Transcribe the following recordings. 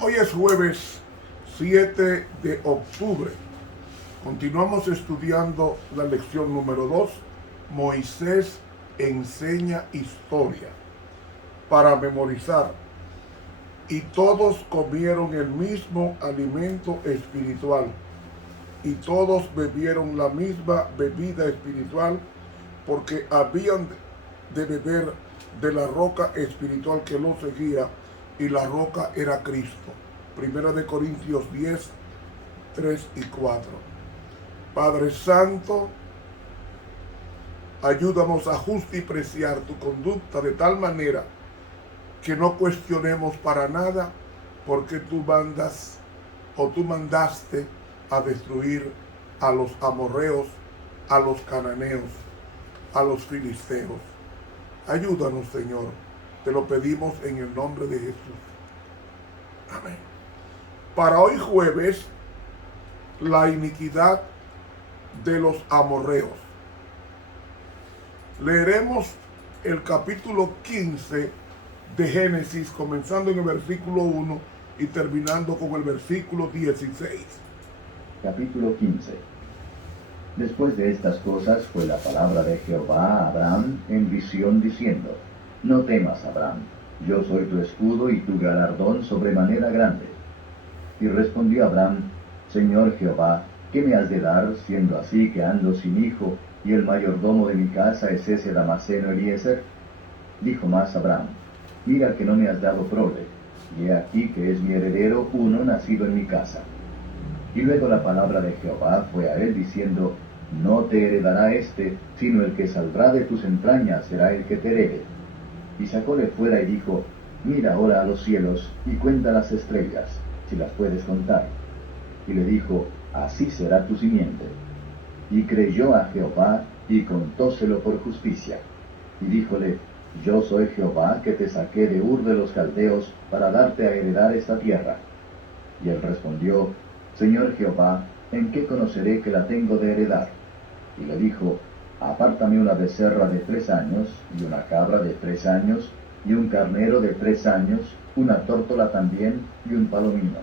Hoy es jueves 7 de octubre. Continuamos estudiando la lección número 2. Moisés enseña historia para memorizar. Y todos comieron el mismo alimento espiritual. Y todos bebieron la misma bebida espiritual, porque habían de beber de la roca espiritual que los seguía, y la roca era Cristo. Primera de Corintios 10, 3 y 4. Padre Santo, ayúdanos a justipreciar tu conducta de tal manera que no cuestionemos para nada, porque tú mandaste a destruir a los amorreos, a los cananeos, a los filisteos. Ayúdanos, Señor. Te lo pedimos en el nombre de Jesús. Amén. Para hoy jueves, la iniquidad de los amorreos. Leeremos el capítulo 15 de Génesis, comenzando en el versículo 1 y terminando con el versículo 16. Capítulo 15. Después de estas cosas fue la palabra de Jehová a Abraham en visión diciendo: No temas, Abraham, yo soy tu escudo y tu galardón sobremanera grande. Y respondió Abraham: Señor Jehová, ¿qué me has de dar, siendo así que ando sin hijo, y el mayordomo de mi casa es ese Damaseno Eliezer? Dijo más Abraham: Mira que no me has dado prole, y he aquí que es mi heredero uno nacido en mi casa. Y luego la palabra de Jehová fue a él diciendo: No te heredará éste, sino el que saldrá de tus entrañas será el que te herede. Y sacóle fuera y dijo: Mira ahora a los cielos, y cuenta las estrellas, si las puedes contar. Y le dijo: Así será tu simiente. Y creyó a Jehová, y contóselo por justicia. Y díjole: Yo soy Jehová, que te saqué de Ur de los Caldeos, para darte a heredar esta tierra. Y él respondió: Señor Jehová, ¿en qué conoceré que la tengo de heredar? Y le dijo: Apártame una becerra de 3 años, y una cabra de 3 años, y un carnero de 3 años, una tórtola también, y un palomino.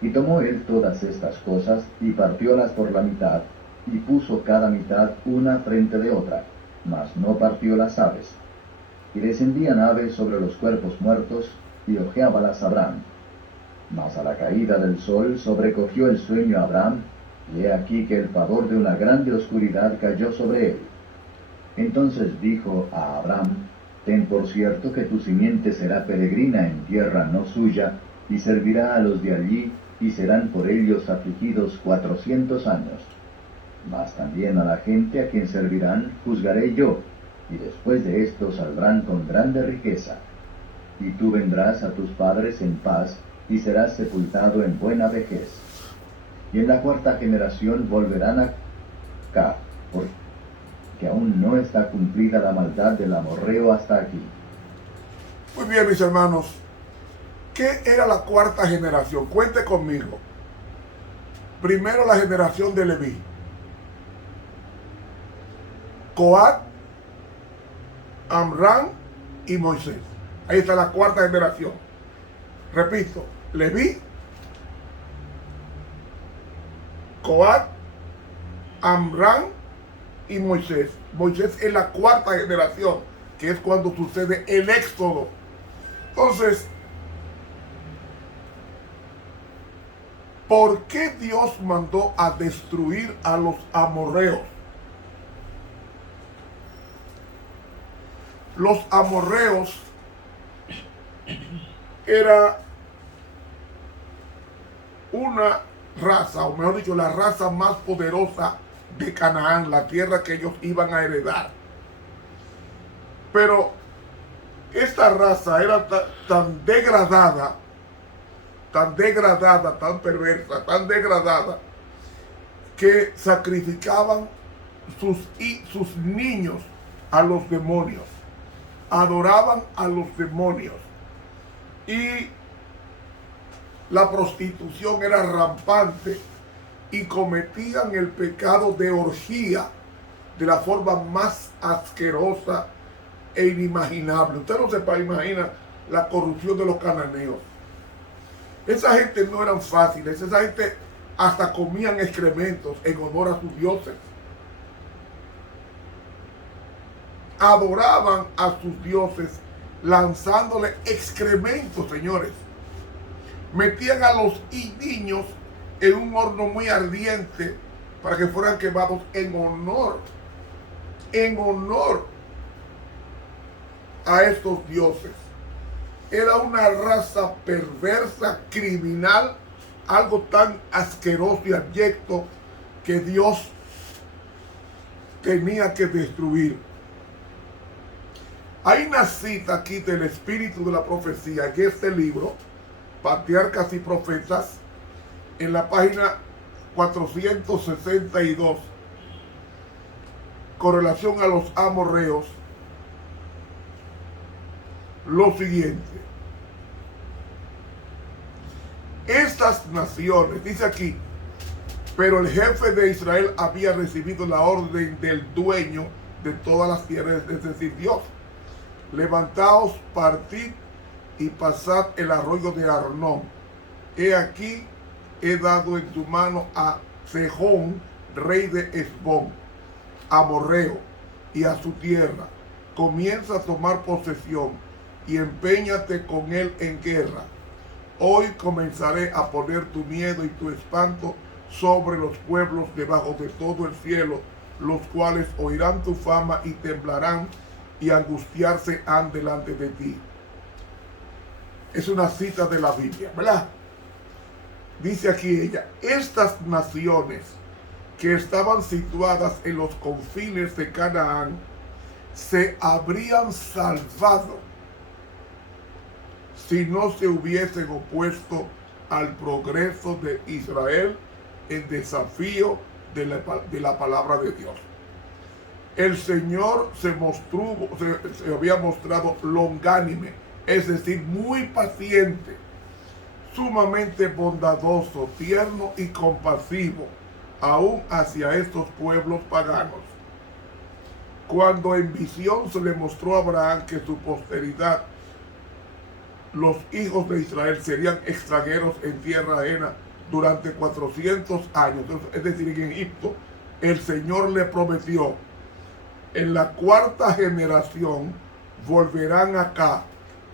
Y tomó él todas estas cosas, y partiólas por la mitad, y puso cada mitad una frente de otra, mas no partió las aves. Y descendían aves sobre los cuerpos muertos, y ojeábalas Abraham. Mas a la caída del sol sobrecogió el sueño a Abraham, y he aquí que el pavor de una grande oscuridad cayó sobre él. Entonces dijo a Abraham: Ten por cierto que tu simiente será peregrina en tierra no suya, y servirá a los de allí, y serán por ellos afligidos 400 años. Mas también a la gente a quien servirán juzgaré yo, y después de esto saldrán con grande riqueza. Y tú vendrás a tus padres en paz, y serás sepultado en buena vejez. Y en la 4ª generación volverán acá, porque aún no está cumplida la maldad del amorreo hasta aquí. Muy bien, mis hermanos. ¿Qué era la 4ª generación? Cuente conmigo. Primero, la generación de Leví. Coat, Amram y Moisés. Ahí está la 4ª generación. Repito: Leví, Coat, Amram y Moisés. Moisés es la 4ª generación, que es cuando sucede el éxodo. Entonces, ¿por qué Dios mandó a destruir a los amorreos? Los amorreos era una raza, o mejor dicho, la raza más poderosa de Canaán, la tierra que ellos iban a heredar. Pero esta raza era tan degradada, tan perversa, tan degradada, que sacrificaban sus niños a los demonios, adoraban a los demonios, y la prostitución era rampante, y cometían el pecado de orgía de la forma más asquerosa e inimaginable. Usted no se imagina la corrupción de los cananeos. Esa gente no eran fáciles, esa gente hasta comían excrementos en honor a sus dioses. Adoraban a sus dioses lanzándole excrementos, señores. Metían a los niños en un horno muy ardiente para que fueran quemados en honor a estos dioses. Era una raza perversa, criminal, algo tan asqueroso y abyecto que Dios tenía que destruir. Hay una cita aquí del espíritu de la profecía en este libro, Patriarcas y Profetas, en la página 462, con relación a los amorreos, lo siguiente. Estas naciones, dice aquí, pero el jefe de Israel había recibido la orden del dueño de todas las tierras, es decir, Dios. Levantaos, partid y pasad el arroyo de Arnón. He aquí, he dado en tu mano a Sejón, rey de Hesbón, amorreo, y a su tierra. Comienza a tomar posesión y empeñate con él en guerra. Hoy comenzaré a poner tu miedo y tu espanto sobre los pueblos debajo de todo el cielo, los cuales oirán tu fama y temblarán y angustiarse han delante de ti. Es una cita de la Biblia, ¿verdad? Dice aquí ella, estas naciones que estaban situadas en los confines de Canaán se habrían salvado si no se hubiesen opuesto al progreso de Israel en desafío de la palabra de Dios. El Señor se había mostrado longánime, es decir, muy paciente, sumamente bondadoso, tierno y compasivo, aún hacia estos pueblos paganos. Cuando en visión se le mostró a Abraham que su posteridad, los hijos de Israel, serían extranjeros en tierra ajena durante 400 años, es decir, en Egipto, el Señor le prometió, en la cuarta generación volverán acá,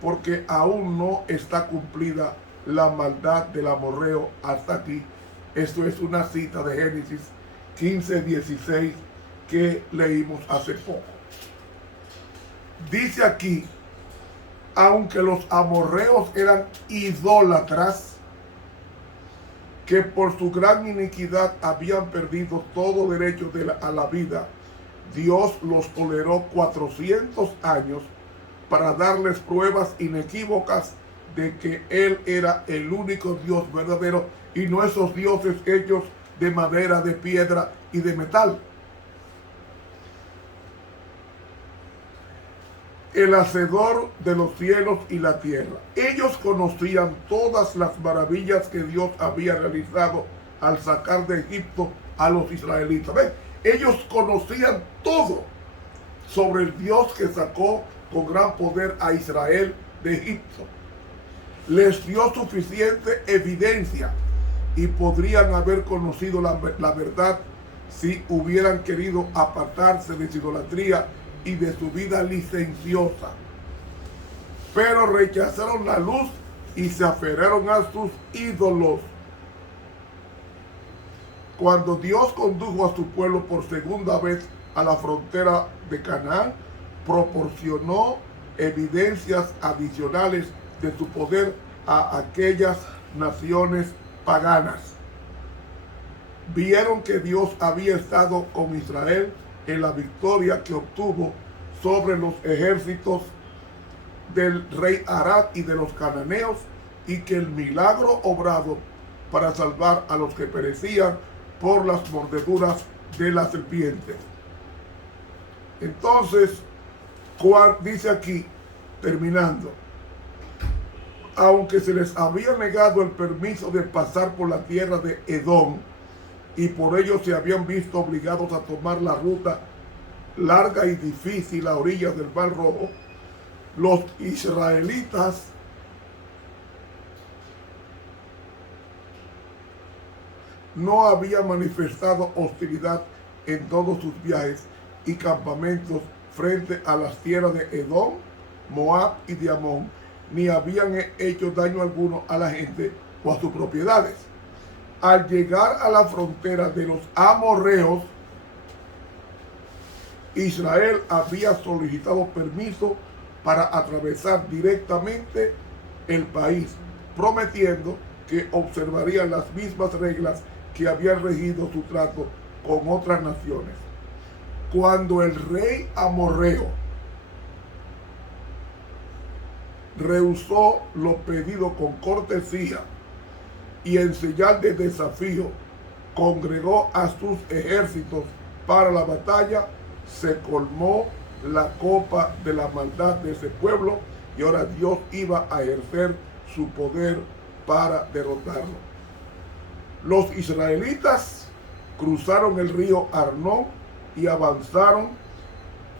porque aún no está cumplida la maldad del amorreo hasta aquí. Esto es una cita de Génesis 15:16 que leímos hace poco. Dice aquí, aunque los amorreos eran idólatras, que por su gran iniquidad habían perdido todo derecho a la vida, Dios los toleró 400 años para darles pruebas inequívocas de que Él era el único Dios verdadero y no esos dioses hechos de madera, de piedra y de metal. El hacedor de los cielos y la tierra. Ellos conocían todas las maravillas que Dios había realizado al sacar de Egipto a los israelitas. ¿Ven? Ellos conocían todo sobre el Dios que sacó con gran poder a Israel de Egipto. Les dio suficiente evidencia y podrían haber conocido la verdad si hubieran querido apartarse de su idolatría y de su vida licenciosa. Pero rechazaron la luz y se aferraron a sus ídolos. Cuando Dios condujo a su pueblo por segunda vez a la frontera de Canaán, proporcionó evidencias adicionales de su poder a aquellas naciones paganas. Vieron que Dios había estado con Israel en la victoria que obtuvo sobre los ejércitos del rey Arad y de los cananeos, y que el milagro obrado para salvar a los que perecían por las mordeduras de la serpiente. Entonces, dice aquí, terminando, aunque se les había negado el permiso de pasar por la tierra de Edom, y por ello se habían visto obligados a tomar la ruta larga y difícil a orillas del Mar Rojo, los israelitas no habían manifestado hostilidad en todos sus viajes y campamentos frente a las tierras de Edom, Moab y de Amón, ni habían hecho daño alguno a la gente o a sus propiedades. Al llegar a la frontera de los amorreos, Israel había solicitado permiso para atravesar directamente el país, prometiendo que observarían las mismas reglas que habían regido su trato con otras naciones. Cuando el rey amorreo rehusó lo pedido con cortesía y en señal de desafío congregó a sus ejércitos para la batalla, se colmó la copa de la maldad de ese pueblo y ahora Dios iba a ejercer su poder para derrotarlo. Los israelitas cruzaron el río Arnón y avanzaron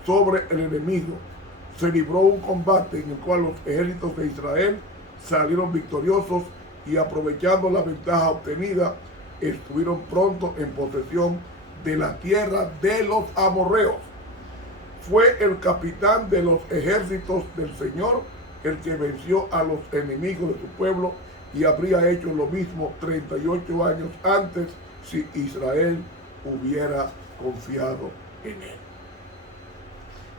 sobre el enemigo. Se libró un combate en el cual los ejércitos de Israel salieron victoriosos y, aprovechando la ventaja obtenida, estuvieron pronto en posesión de la tierra de los amorreos. Fue el capitán de los ejércitos del Señor el que venció a los enemigos de su pueblo, y habría hecho lo mismo 38 años antes si Israel hubiera confiado en él.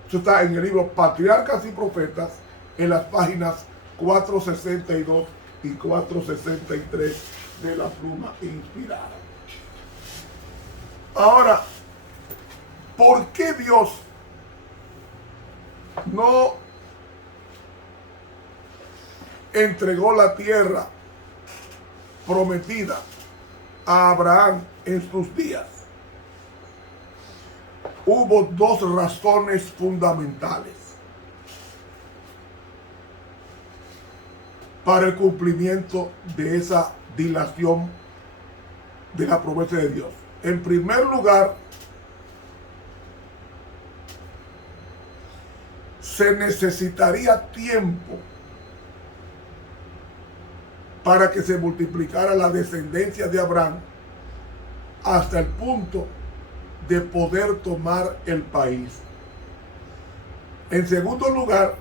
Eso está en el libro Patriarcas y Profetas, en las páginas 462 y 463 de la Pluma Inspirada. Ahora, ¿por qué Dios no entregó la tierra prometida a Abraham en sus días? Hubo dos razones fundamentales para el cumplimiento de esa dilación de la promesa de Dios. En primer lugar, se necesitaría tiempo para que se multiplicara la descendencia de Abraham hasta el punto de poder tomar el país. En segundo lugar,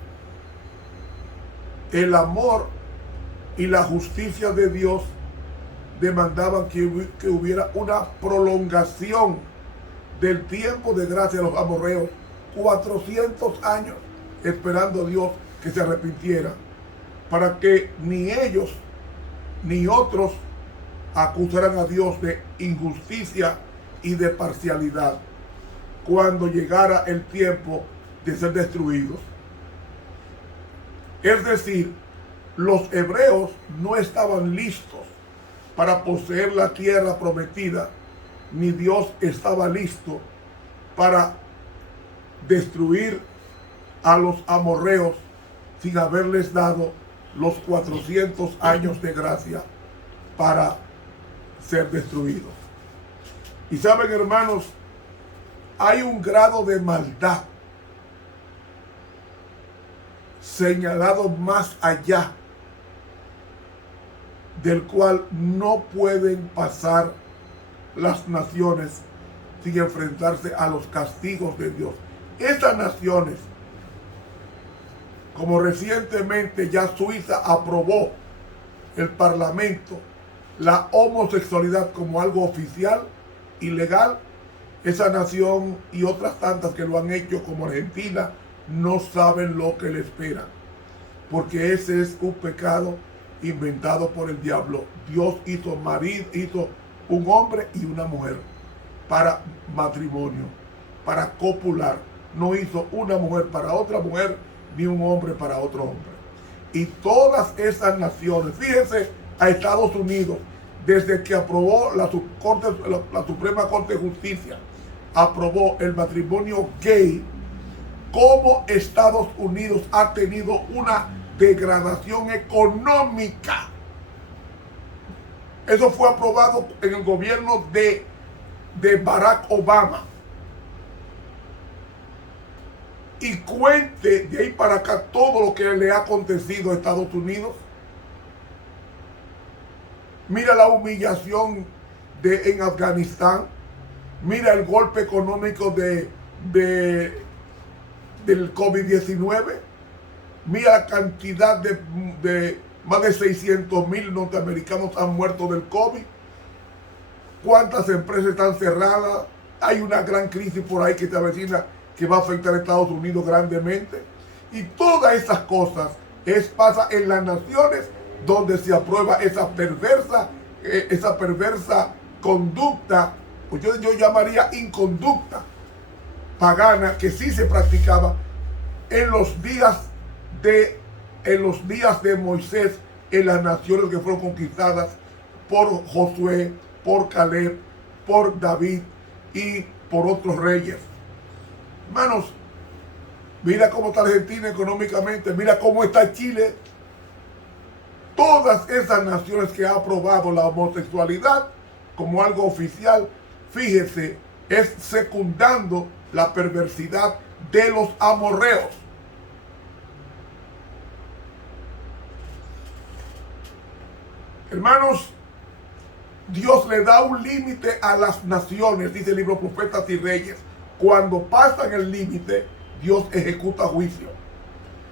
el amor y la justicia de Dios demandaban que hubiera una prolongación del tiempo de gracia de los amorreos, 400 años esperando a Dios que se arrepintiera, para que ni ellos ni otros acusaran a Dios de injusticia y de parcialidad cuando llegara el tiempo de ser destruidos. Es decir, los hebreos no estaban listos para poseer la tierra prometida, ni Dios estaba listo para destruir a los amorreos sin haberles dado los 400 años de gracia para ser destruidos. Y saben, hermanos, hay un grado de maldad señalado más allá del cual no pueden pasar las naciones sin enfrentarse a los castigos de Dios. Estas naciones, como recientemente ya Suiza aprobó el Parlamento la homosexualidad como algo oficial y legal, esa nación y otras tantas que lo han hecho como Argentina no saben lo que le espera, porque ese es un pecado inventado por el diablo. Dios hizo un hombre y una mujer para matrimonio, para copular. No hizo una mujer para otra mujer ni un hombre para otro hombre. Y todas esas naciones, fíjense a Estados Unidos, desde que aprobó la Suprema Corte de Justicia, aprobó el matrimonio gay, como Estados Unidos ha tenido una degradación económica. Eso fue aprobado en el gobierno de Barack Obama. y cuente de ahí para acá todo lo que le ha acontecido a Estados Unidos. Mira la humillación en Afganistán. Mira el golpe económico del COVID-19. Mira la cantidad de más de 600,000 norteamericanos han muerto del COVID. ¿Cuántas empresas están cerradas? Hay una gran crisis por ahí que se avecina que va a afectar a Estados Unidos grandemente. Y todas esas cosas pasa en las naciones donde se aprueba esa perversa conducta, pues yo llamaría inconducta pagana, que sí se practicaba en los días de Moisés, en las naciones que fueron conquistadas por Josué, por Caleb, por David y por otros reyes. Hermanos, mira cómo está Argentina económicamente, mira cómo está Chile. Todas esas naciones que han aprobado la homosexualidad como algo oficial, fíjese, es secundando la perversidad de los amorreos. Hermanos, Dios le da un límite a las naciones, dice el libro Profetas y Reyes. Cuando pasan el límite, Dios ejecuta juicio.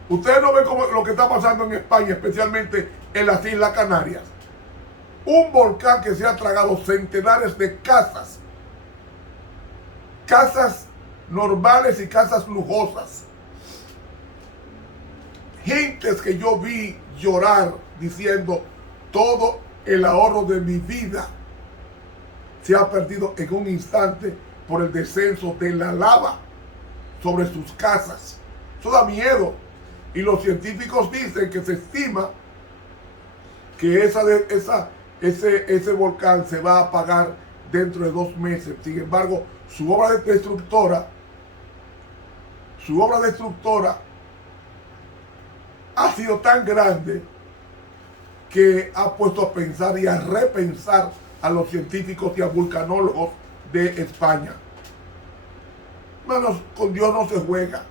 Ustedes no ven como lo que está pasando en España, especialmente en las Islas Canarias. Un volcán que se ha tragado centenares de casas. Casas normales y casas lujosas. Gentes que yo vi llorar diciendo, todo el ahorro de mi vida se ha perdido en un instante por el descenso de la lava sobre sus casas. Eso da miedo. Y los científicos dicen que se estima que ese volcán se va a apagar dentro de 2 meses. Sin embargo, su obra destructora ha sido tan grande que ha puesto a pensar y a repensar a los científicos y a vulcanólogos de España. Hermanos, con Dios no se juega.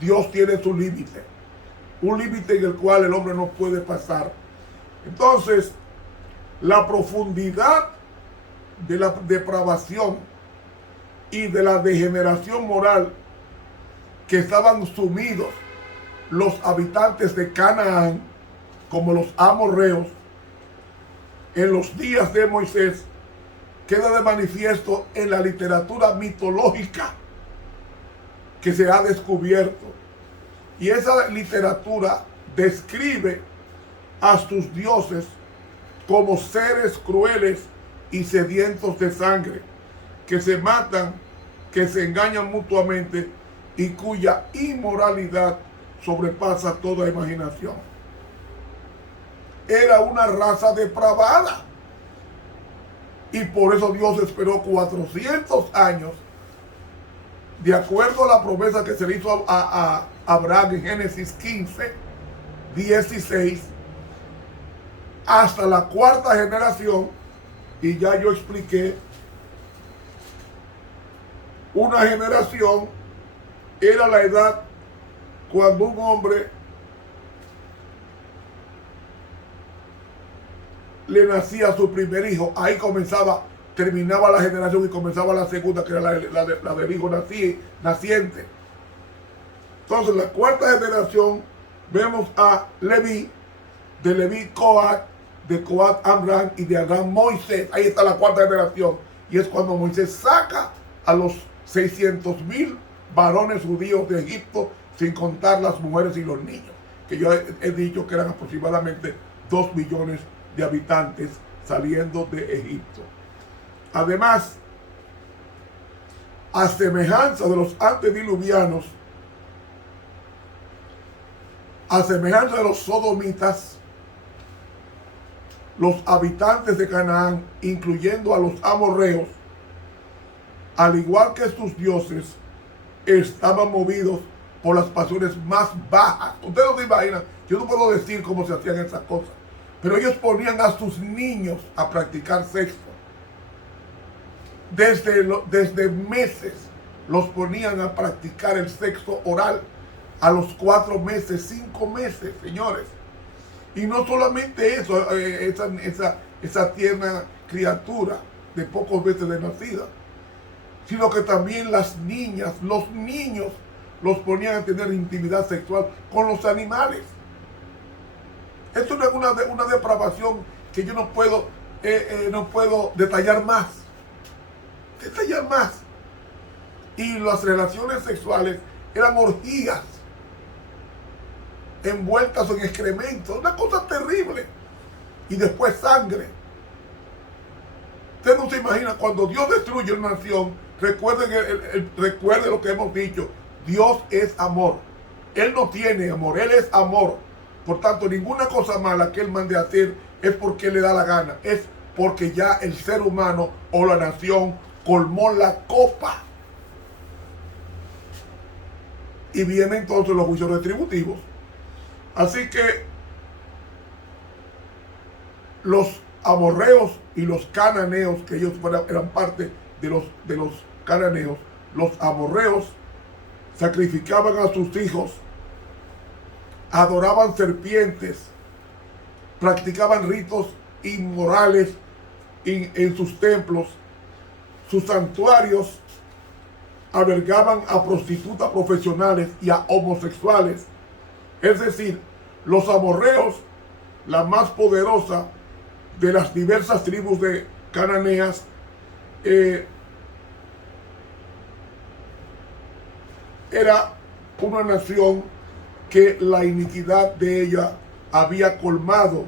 Dios tiene su límite. Un límite en el cual el hombre no puede pasar. Entonces, la profundidad de la depravación y de la degeneración moral que estaban sumidos los habitantes de Canaán, como los amorreos, en los días de Moisés, queda de manifiesto en la literatura mitológica que se ha descubierto. Y esa literatura describe a sus dioses como seres crueles y sedientos de sangre, que se matan, que se engañan mutuamente y cuya inmoralidad sobrepasa toda imaginación. Era una raza depravada. Y por eso Dios esperó 400 años, de acuerdo a la promesa que se le hizo a Abraham en Génesis 15, 16, hasta la 4ª generación. Y ya yo expliqué, una generación era la edad cuando un hombre le nacía su primer hijo. Ahí terminaba la generación y comenzaba la segunda, que era la del hijo naciente. Entonces, la 4ª generación, vemos a Leví, de Leví Coat, de Coat Amram y de Amram Moisés. Ahí está la 4ª generación. Y es cuando Moisés saca a los 600,000 varones judíos de Egipto, sin contar las mujeres y los niños, que yo he dicho que eran aproximadamente 2 millones de habitantes saliendo de Egipto. Además, a semejanza de los antediluvianos, a semejanza de los sodomitas, los habitantes de Canaán, incluyendo a los amorreos, al igual que sus dioses, estaban movidos por las pasiones más bajas. Ustedes no se imaginan, yo no puedo decir cómo se hacían esas cosas, pero ellos ponían a sus niños a practicar sexo desde meses, los ponían a practicar el sexo oral a los 4 meses, 5 meses, señores. Y no solamente eso, esa tierna criatura de pocos meses de nacida, sino que también las niñas, los niños, los ponían a tener intimidad sexual con los animales. Esto es una depravación que yo no puedo detallar más. Y las relaciones sexuales eran orgías envueltas en excremento, una cosa terrible. Y después sangre. Usted no se imagina, cuando Dios destruye una nación, recuerden lo que hemos dicho, Dios es amor. Él no tiene amor, Él es amor. Por tanto, ninguna cosa mala que Él mande a hacer es porque le da la gana, es porque ya el ser humano o la nación colmó la copa. Y vienen entonces los juicios retributivos. Así que los amorreos y los cananeos, que ellos eran parte de los cananeos, los amorreos sacrificaban a sus hijos, adoraban serpientes, practicaban ritos inmorales en sus templos, sus santuarios albergaban a prostitutas profesionales y a homosexuales. Es decir, los amorreos, la más poderosa de las diversas tribus de cananeas, era una nación que la iniquidad de ella había colmado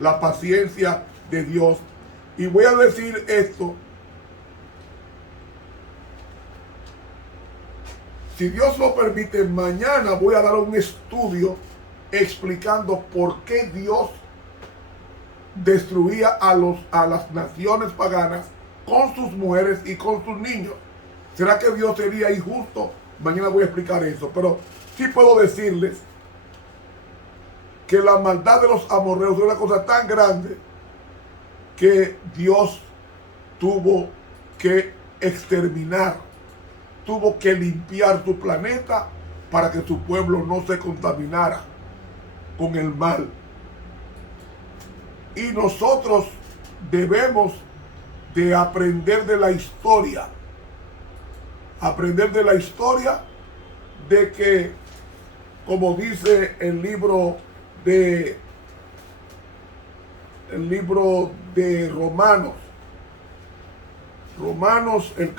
la paciencia de Dios. Y voy a decir esto: si Dios lo permite, mañana voy a dar un estudio explicando por qué Dios destruía a las naciones paganas con sus mujeres y con sus niños. ¿Será que Dios sería injusto? Mañana voy a explicar eso, pero sí puedo decirles que la maldad de los amorreos es una cosa tan grande que Dios tuvo que exterminar, tuvo que limpiar su planeta para que su pueblo no se contaminara con el mal. Y nosotros debemos de aprender de la historia de que, como dice el libro de Romanos, el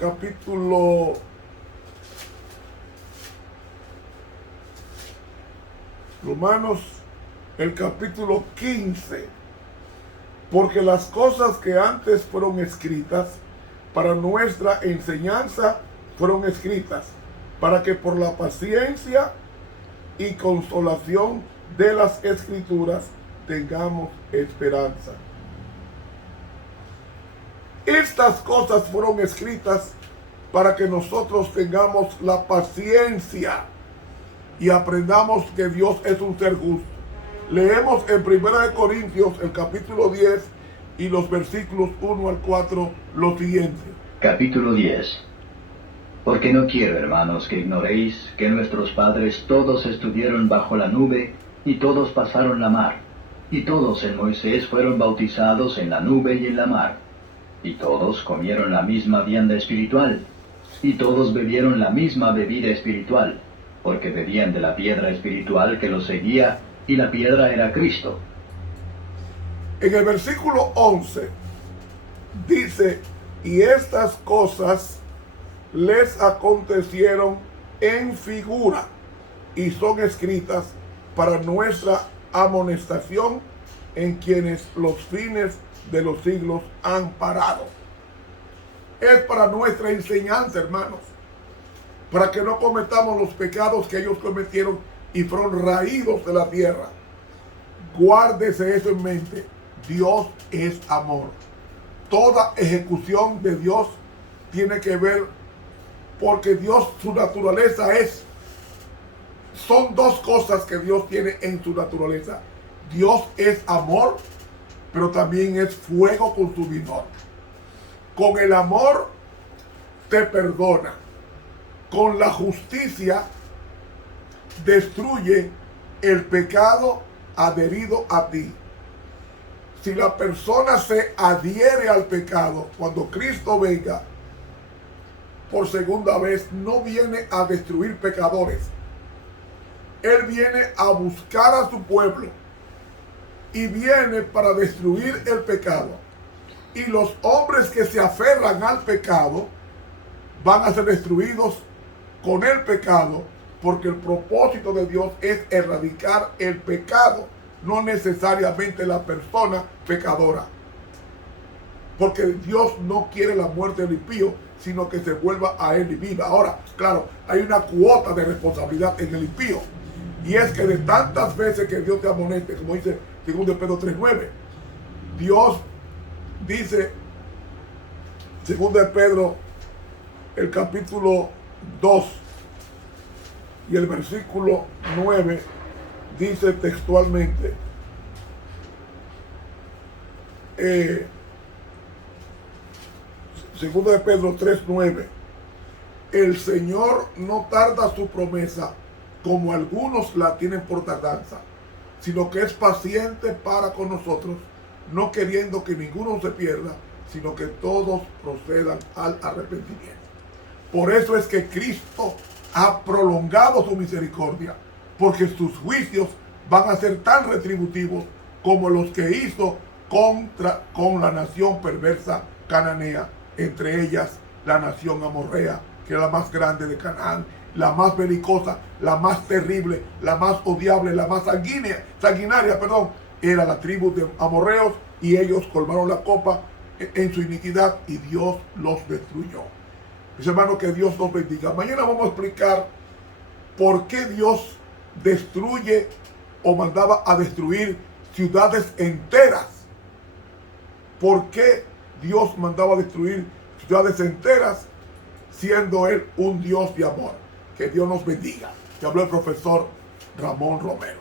capítulo 15, porque las cosas que antes fueron escritas para nuestra enseñanza fueron escritas para que por la paciencia y consolación de las Escrituras tengamos esperanza. Estas cosas fueron escritas para que nosotros tengamos la paciencia y aprendamos que Dios es un ser justo. Leemos en 1 Corintios el capítulo 10 y los versículos 1 al 4 lo siguiente. Capítulo 10. Porque no quiero, hermanos, que ignoréis que nuestros padres todos estuvieron bajo la nube y todos pasaron la mar, y todos en Moisés fueron bautizados en la nube y en la mar, y todos comieron la misma vianda espiritual, y todos bebieron la misma bebida espiritual, porque bebían de la piedra espiritual que los seguía, y la piedra era Cristo. En el versículo 11 dice: y estas cosas les acontecieron en figura y son escritas para nuestra amonestación, en quienes los fines de los siglos han parado. Es para nuestra enseñanza, hermanos, para que no cometamos los pecados que ellos cometieron y fueron raídos de la tierra. Guárdese eso en mente. Dios es amor. Toda ejecución de Dios tiene que ver, porque Dios, su naturaleza son dos cosas que Dios tiene en su naturaleza. Dios es amor, pero también es fuego consumidor. Con el amor te perdona. Con la justicia destruye el pecado adherido a ti. Si la persona se adhiere al pecado, cuando Cristo venga por segunda vez, no viene a destruir pecadores. Él viene a buscar a su pueblo y viene para destruir el pecado. Y los hombres que se aferran al pecado van a ser destruidos con el pecado, porque el propósito de Dios es erradicar el pecado, no necesariamente la persona pecadora. Porque Dios no quiere la muerte del impío, sino que se vuelva a él y viva. Ahora, claro, hay una cuota de responsabilidad en el impío. Y es que de tantas veces que Dios te amoneste, como dice 2 Pedro 3:9, Dios dice, 2 Pedro, el capítulo 2 y el versículo 9, dice textualmente, segundo de Pedro 3:9, el Señor no tarda su promesa como algunos la tienen por tardanza, sino que es paciente para con nosotros, no queriendo que ninguno se pierda, sino que todos procedan al arrepentimiento. Por eso es que Cristo ha prolongado su misericordia, porque sus juicios van a ser tan retributivos como los que hizo con la nación perversa cananea, entre ellas la nación amorrea, que era la más grande de Canaán, la más belicosa, la más terrible, la más odiable, la más sanguinaria, era la tribu de amorreos, y ellos colmaron la copa en su iniquidad y Dios los destruyó. Mis hermanos, que Dios nos bendiga. Mañana vamos a explicar por qué Dios destruye o mandaba a destruir ciudades enteras. ¿Por qué Dios mandaba a destruir ciudades enteras siendo Él un Dios de amor? Que Dios nos bendiga. Que habló el profesor Ramón Romero.